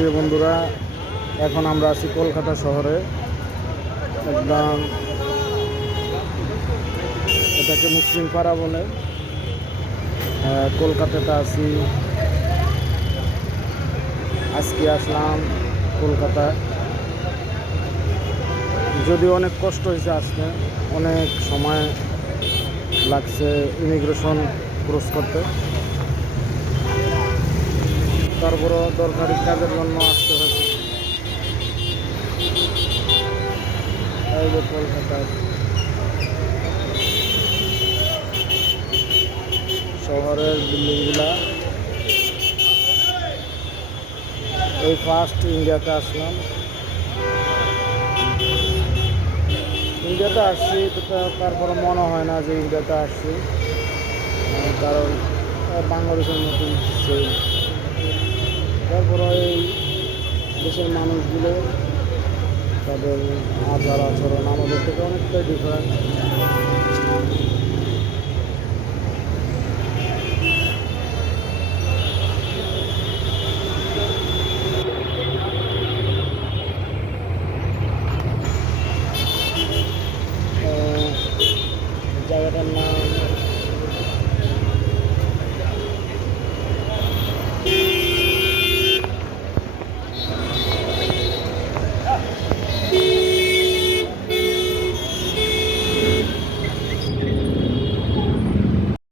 প্রিয় বন্ধুরা, এখন আমরা আছি কলকাতা শহরে। একদম এটাকে মুসলিম পাড়া বলে। কলকাতাতে আছি, আজকে আসলাম কলকাতায়। যদিও অনেক কষ্ট হয়েছে, আসতে অনেক সময় লাগছে ইমিগ্রেশন ক্রস করতে। তারপরও দরকারি কাজের জন্য আসতে হয়েছে। এই যে কলকাতার শহরের বিল্ডিংগুলা। এই ফার্স্ট ইন্ডিয়াতে আসলাম। ইন্ডিয়াতে আসছি, তারপরে মনে হয় না যে ইন্ডিয়াতে আসছি, কারণ বাংলাদেশের মতন সেম। তারপরে এই দেশের মানুষগুলো, তাদের আচার আচরণ আমাদের থেকে অনেকটাই ডিফারেন্ট।